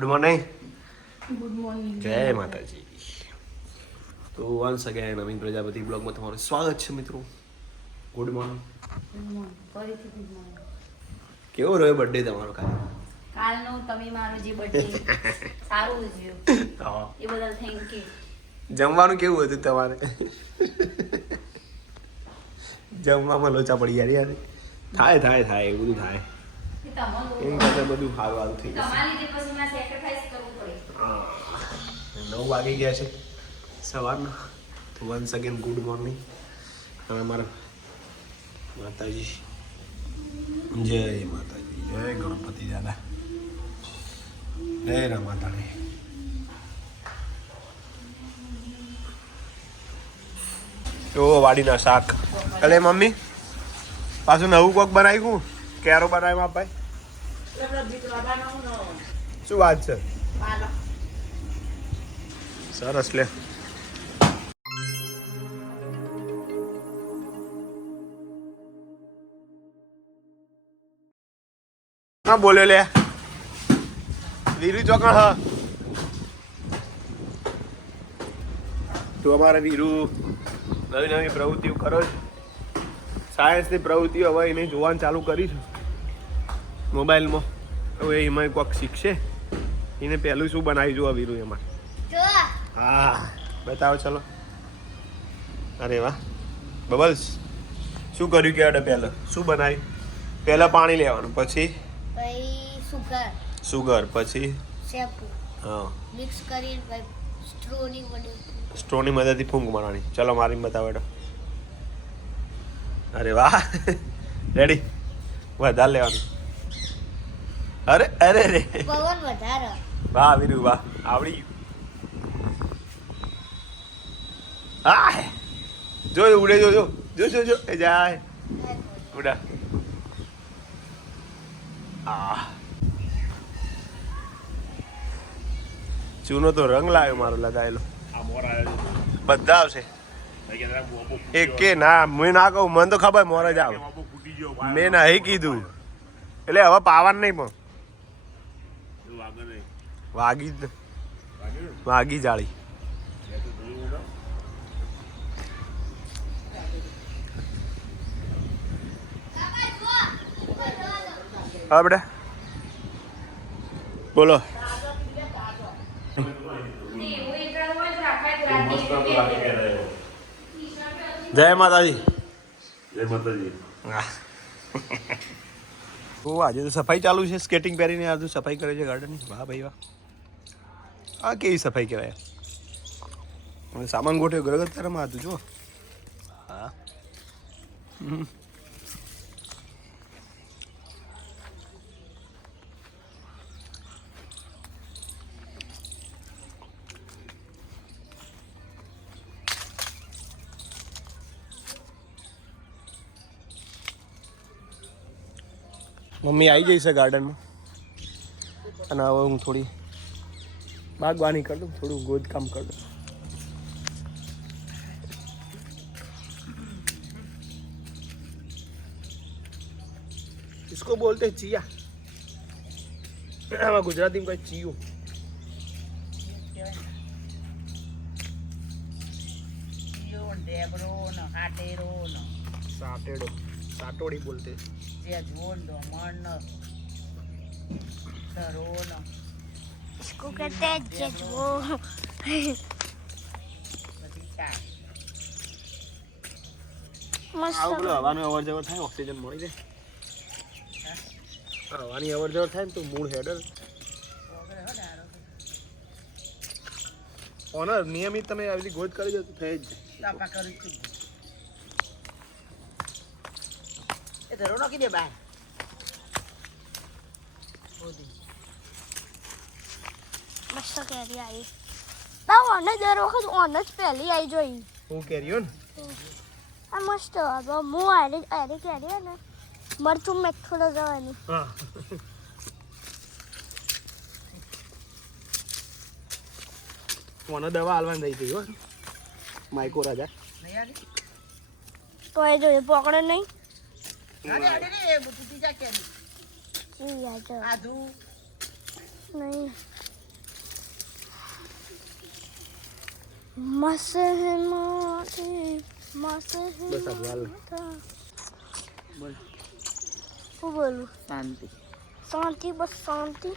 Good morning. Good morning. જય માતાજી. તો વન્સ અગેન નવીન પ્રજાપતિ બ્લોગમાં તમારું સ્વાગત છે મિત્રો. Good morning. ફરીથી ગુડ મોર્નિંગ. કેવો રહ્યો બર્થડે તમારો કાલે? કાલનો તમે મારો જે બર્થડે સારું ઉજવ્યો હા. એ બદલ થેન્ક યુ. જમવાનું કેવું હતું તમારે? જમવામાં લોચા પડી ગયા યાર. થાય એવું બધું થાય. એ તમારું એમ કરતાં બધું સારું થઈ જશે. તમારી રીતે પછી મારે સેક્રિફાઈસ કરવું પડે. હા. 9 વાગી ગયા છે સવારના. તો વન્સ અગેન ગુડ મોર્નિંગ. હવે મારા માતાજી, જય માતાજી, જય ગણપતિ દાદા, જય રામાતાણી. તો વાડીના શાક. અલે મમ્મી પાછું નવું કોક બનાવ્યું. કેરો બનાવ્યો આપ ભાઈ? શું વાત છે? સરસ લે. હા બોલ્યો લે. વીરુ ચોકણ હા. તો અમારા વીરુ નવી પ્રવૃત્તિઓ કરો છે. સાયન્સની પ્રવૃત્તિઓ હવે એને જોવાનું ચાલુ કરી છે મોબાઈલમાં. હવે એમાં કોઈક શીખશે. એને પહેલું શું બનાવી જોવા વીરુ એમાં? હા બતાવો ચલો. અરે વાહ બબલ્સ, શું કર્યું કે પહેલાં શું બનાવ્યું? પહેલાં પાણી લેવાનું, પછી સુગર, પછી હા મિક્સ કરીને સ્ટ્રોની મદદથી ફૂંક મારવાની. ચલો મારીને બતાવો એડો. અરે વાહ રેડી. વધારે લેવાનું. અરે અરે રે પવન વધારે. વાહ વીરુ વાહ, આવડી ગયું. હા જો ઉડે જો એ જાય ઉડા. આ ચૂનો તો રંગ લાવ્યો મારો લગાવેલો. બધા આવશે એક કે ના. મેં ના કહું, મને તો ખબર મોર જ આવે. મેં નહીં કીધું એટલે હવે પાવાનું નહીં. પણ વાગી જાળી. હા બેટા બોલો. જય માતાજી. જય માતાજી. તો આજે તો સફાઈ ચાલુ છે. સ્કેટિંગ પહેરીને આજે સફાઈ કરે છે ગાર્ડનની. વાહ ભાઈ વાહ. આ કેવી સફાઈ કહેવાય? સામાન ગોઠવ્યો ગરગત તારામાં હતું જો. હા મમ્મી આવી જઈ છે ગાર્ડનમાં. અને હવે હું થોડી બાગવાની કરી દઉં, થોડું ગોદકામ કરી દઉં. इसको बोलते हैं चिया. આમાં ગુજરાતીમાં કોઈ ચિયું. સાટેડો, સાટોડી બોલતે. इसको कहते हैं जजवो. મસ્ત. આવું પેલું હવાનું અવર જવર થાય, ઓક્સિજન મળી જાય. હવાની અવર જવર થાય ને તો મૂળ હેડર ઓનર નિયમિત તમે આવી ગોદ કરી દો તો થઈ જ જાય. એ ધરો નાખી દે બહાર. મસ્ત કેરી આવી. ના ઓને દર વખત ઓન જ પહેલી આવી જોઈ. હું કેરીઓ ને આ મસ્ત હવે હું આરે કેરી ને મરચું મીઠું લગાવવાની. હા ઓને દવા હાલવાની રહી ગઈ હો. માઇકો રાજા નહીં આવી? તો એ જોઈએ પકડે નહીં. અરે અરે રે, બુદ્ધિ જા કેરી. ઈ યાર આધુ નહીં. મસ્ત હે મારી મસ્ત હે બસ આ હાલ બોલ હું બોલું શાંતિ શાંતિ બસ શાંતિ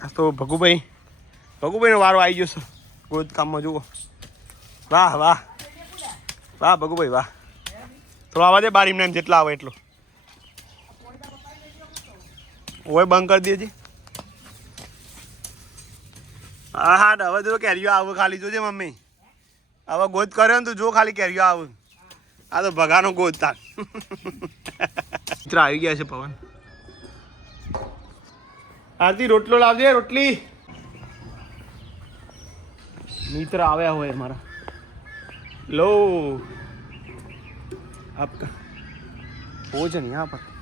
આ તો ભગુભાઈનો વારો આવી ગયો છે ગોદ કામમાં જુઓ વાહ વાહ વાહ ભગુભાઈ વાહ થોડો આવા દે બાર એમને જેટલા આવે એટલો ઓય બંધ કરી દેજે હા હા હવે જો કેરીઓ આવે ખાલી જોજે મમ્મી હવે ગોદ કર્યો ને તું જો ખાલી કેરીઓ આવે આ તો ભગાનો ગોદ તાર મિત્ર આવી ગયા છે પવન આરતી રોટલો લાવજે રોટલી મિત્ર આવ્યા હોય મારા લો આપકા ભોજન यहाँ पर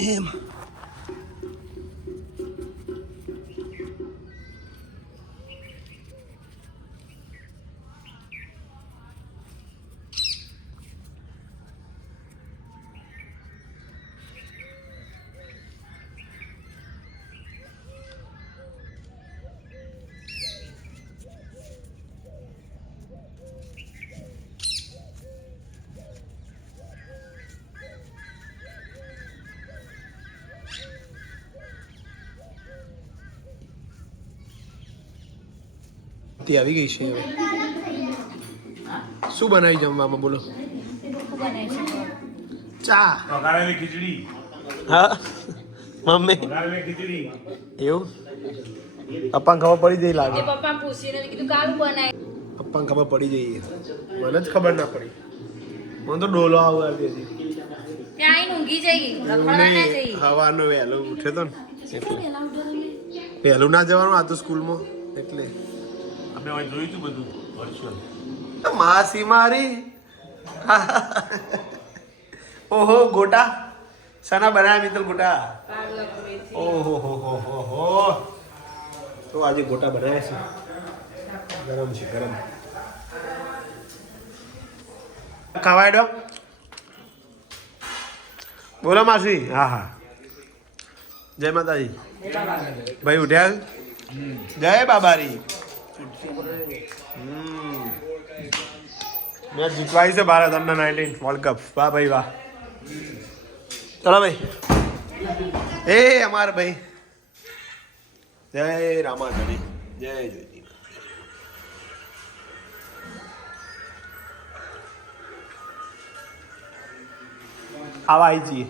એમ આવી ગઈ છે હવે શું બનાવી જમવામાં બોલો ચા વઘારેલી ખીચડી હા મમ્મી વઘારેલી ખીચડી એવું પપ્પાને ખબર પડી જઈ લાગે પપ્પા પૂછીને કીધું કાલું બનાય પપ્પાને ખબર પડી જઈ મને જ ખબર ના પડી મને તો ડોલો આવતી હતી ત્યાં આવીને ઊંઘી જઈ રખડવા ના જઈ હવાનો વહેલો ઉઠ્યો તો ને એટલે વહેલું ના જવાનું આ તો સ્કૂલમાં એટલે અમે હવે જોયું હતું બધું વર્ચ્યુઅલ માસી મારી ઓહો ગોટા સના બનાયા મિત્તલ ગોટા ઓહો હો તો આજે ગોટા બનાવ્યા છે ગરમ છે ગરમ ખાવાય ડો બોલો માસી હા હા જય માતાજી ભાઈ ઉઠ્યા જય બાબારી મેચ જીતવાઈ છે ભારત અંડર 19 વર્લ્ડ કપ વાહ ભાઈ વાહ ચલો ભાઈ એ અમાર ભાઈ જય રામાધણી જય જોજી આવા આવી જઈએ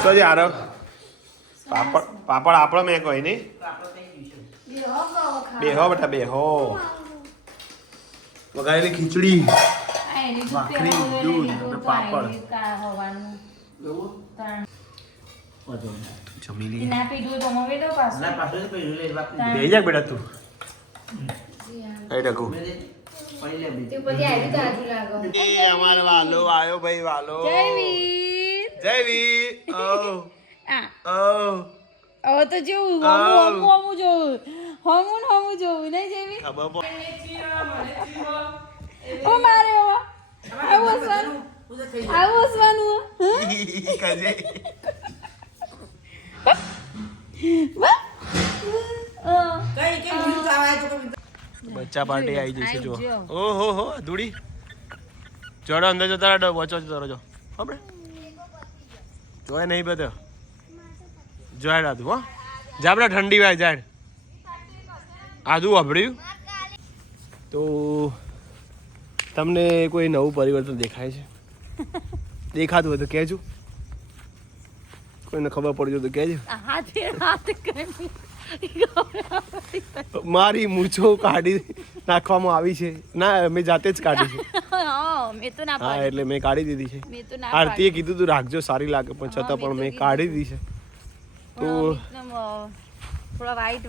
શું આરવ પાપડ આપણો મેં કોઈ નહીં બેહો બેટા બેહો વઘારેલી ખીચડી ભાખરી દૂધ અને પાપડ જમી લઈએ ના પાછળ પહેર્યું લે બાપ બેહી જા બેટા તું એ ડગુ એ અમારો વાલો આયો ભાઈ વાલો જય વીર ઓ હવે તો જેવું હમું જોવું નહીં જેવી ખબર ઓ મારે આવું હસવાનું કજે કઈ કે ભૂલ આવાય તો બચ્ચા પાર્ટી આવી જશે જો ઓહો હો ધૂડી જોડો અંદર જતા રહો વચો જતો રહો આપણે જોય નહીં બધો જોય આદુ હો જાબડા ઠંડી વાય જાય આદુ વાપર્યું તો તમને કોઈ નવું પરિવર્તન દેખાય છે દેખાતું હોય તો કહેજો કોઈને ખબર પડજો તો કહેજો મારી મૂછો કાઢી નાખવામાં આવી છે ના મેં જાતે જ કાઢી છે હા એટલે મેં કાઢી દીધી છે આરતીએ કીધું તું રાખજો સારી લાગે પણ છતાં પણ મેં કાઢી દીધી છે તો થોડા વાઈટ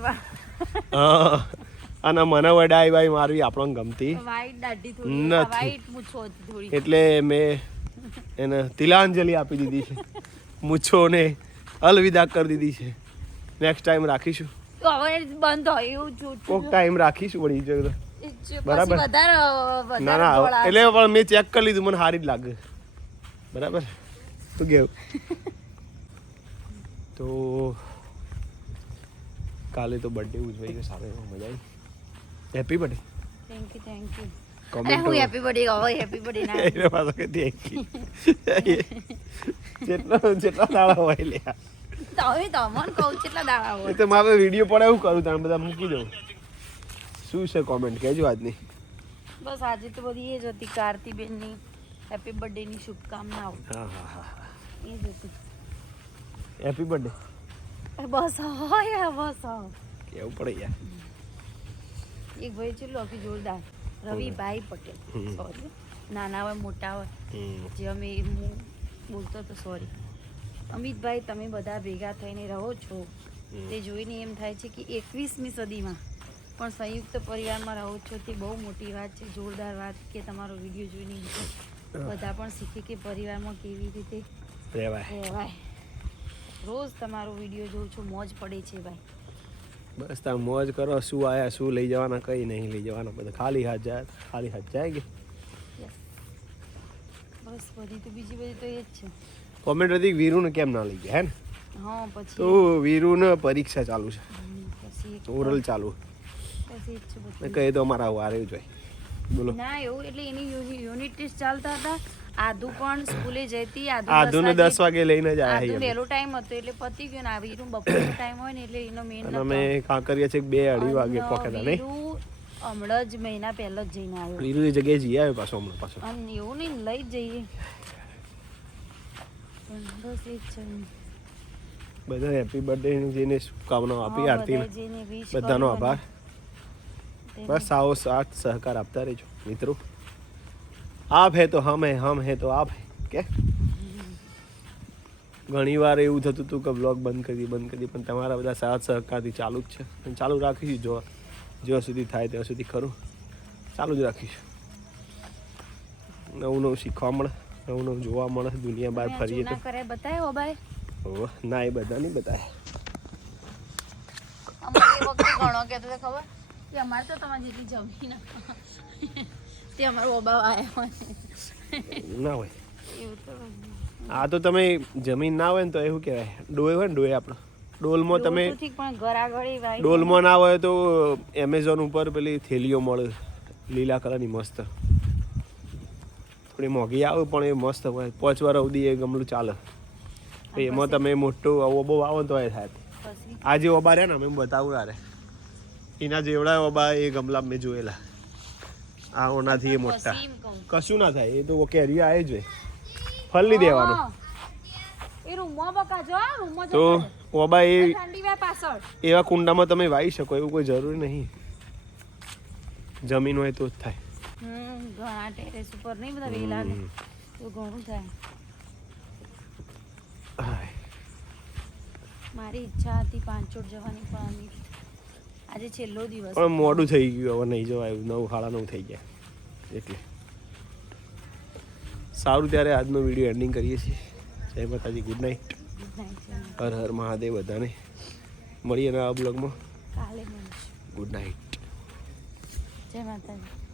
હા અને મને વડાઈ ભાઈ મારવી આપણને ગમતી વાઈટ દાઢી નથી. થોડી વાઈટ મૂછો હતી થોડી એટલે મેં એને તિલાંજલિ આપી દીધી છે મૂછોને અલવિદા કરી દીધી છે નેક્સ્ટ ટાઈમ રાખીશું તો હવે બંધ હોય એવું કોક ટાઈમ રાખીશું વળી જો બરાબર. વધારે ના ના એટલે પણ મેં ચેક કરી લીધું મને સારી જ લાગે બરાબર શું કેવું તો કાલે તો બર્થડે ઉજવાઈ ગયો સારો એવો મજા આવી હેપી બર્થડે થેન્ક યુ અરે કોમેન્ટ હું હેપી બર્થડે કહો હેપી બર્થડે ના એટલે પાછો કે થેન્ક યુ જેટલા દાડા હોય લે તમે તમને કહું કેટલા દાડા એ હોય તો મારે વિડીયો પડે એવું કરું તમે બધા મૂકી દઉં શું છે કોમેન્ટ કહેજો આજની બસ આજે તો બધી એ જ હતી કાર્તિબેનની હેપી બર્થડેની શુભકામનાઓ હા હા હા એ જ હતી હેપી બર્થડે બસ હોય બસ કેવું પડે યાર એક ભાઈ છે લોકી જોરદાર રવિભાઈ પટેલ સોરી નાના હોય મોટા હોય જે અમે હું બોલતો તો સોરી અમિતભાઈ તમે બધા ભેગા થઈને રહો છો તે જોઈને એમ થાય છે કે 21મી સદીમાં પણ સંયુક્ત પરિવારમાં રહો છો તે બહુ મોટી વાત છે જોરદાર વાત કે તમારો વિડીયો જોઈને બધા પણ શીખે કે પરિવારમાં કેવી રીતે રહેવાય રહેવાય રોજ તમારો વિડીયો જોઉં છું મોજ પડે છે ભાઈ બસ તમે મોજ કરો શું આયા શું લઈ જવાના કઈ નહીં લઈ જવાના બધા ખાલી હાથ જાય કે બસ બધી તો બીજી બધી તો એ જ છે કોમેન્ટ હતી વીરુને કેમ ના લઈ ગયા હે ને હા પછી તો વીરુને પરીક્ષા ચાલુ છે પછી ઓરલ ચાલુ પછી એ જ છે બધું. મેં કહે તો અમારા વારે જ હોય બોલો ના એવું એટલે એની યુનિટ ટેસ્ટ ચાલતા હતા આદુ પણ સ્કૂલે જતી આધુને 10 વાગે લઈને જ આદુ આયા વહેલો ટાઈમ હતો એટલે પતી ગયું ને આવી એનું બપોરનો ટાઈમ હોય ને એટલે એનો મેન અને અમે કાંકરિયા છે 2-2:30 વાગે પહોંચ્યા નહીં હમણાં જ મહિના પહેલા જ જઈને આવ્યો વીરુ એ જગ્યાએ જઈ આવ્યો હમણાં પાછો અને એવું નહીં લઈ જ જઈએ પણ બસ એ જ છે બધા હેપી બર્થડે ની જેને શુભકામનાઓ આપી હા, આરતી બધાએ જેને wish બધાનો કર્યું આભાર તેને- બસ આવો સાથ સહકાર આપતા રહેજો મિત્રો આપ હે તો હમ હે તો આપ હે કે ઘણી વાર એવું થતું હતું કે બ્લોગ બંધ કરી પણ તમારા બધા સાથ સહકારથી ચાલુ જ છે અને ચાલુ રાખીશું જ્યાં સુધી થાય ત્યાં સુધી ખરું ચાલુ જ રાખીશું નવું શીખવા મળે નવું જોવા મળે દુનિયા બહાર તમે ફરીએ તો જૂના કરે બતાવ્યો ભાઈ ઓહ, ના એ બધા નહીં બતાવે અમારે એ વખતે ઘણો કહેતો હતો ખબર કે અમારે તો તમારી જેટલી જમીન તે અમારો ઓબાવ આવ્યા હોય ના હોય એવું તો આ તો તમે જમીન ના હોય ને તો એવું કહેવાય ડોય હોય ને ડોય આપણો ડોલમાં તમે ડોલ તો ઠીક પણ ઘર આગળ એ વાય ડોલમાં ના હોય તો એમેઝોન ઉપર પેલી થેલીઓ મળે લીલા કલરની મસ્ત થોડી મોંઘી આવે પણ એ મસ્ત હોય 5 વાર સુધી એ ગમલું ચાલે તો એમાં તમે મોટું ઓબો વાવો ને તો એ થાય પછી આ જે ઓબા રહ્યા ને અમે બતાવું રે એના જેવડા ઓબા એ ગમલા મેં જોયેલા આ ઓનાથી એ મોટા પછી એમ કહું કશું ના થાય એ તો કેરી આવે જ હોય ફલી દેવાનું એ રૂમમાં બકાજો રૂમમાં તો ઓબા એ ઠંડી વે પાછળ એવા કુંડામાં તમે વાવી શકો એવું કોઈ જરૂરી નહીં જમીન હોય તો જ થાય ઘણા ટેરેસ ઉપર નહીં બધા વેલા ને તો ઘણું થાય હાય. મારી ઈચ્છા હતી પાંચોટ જવાની પણ અમે આજે છેલ્લો દિવસ પણ મોડું થઈ ગયું હવે નહીં જવાયું 9:30 થઈ ગયા એટલે સારું ત્યારે આજનો વિડીયો એન્ડિંગ કરીએ છીએ જય માતાજી ગુડ નાઇટ Good night છે. હર હર મહાદેવ બધાને મળીએ નવા બ્લોગમાં કાલે મળીશું ગુડ નાઇટ જય માતાજી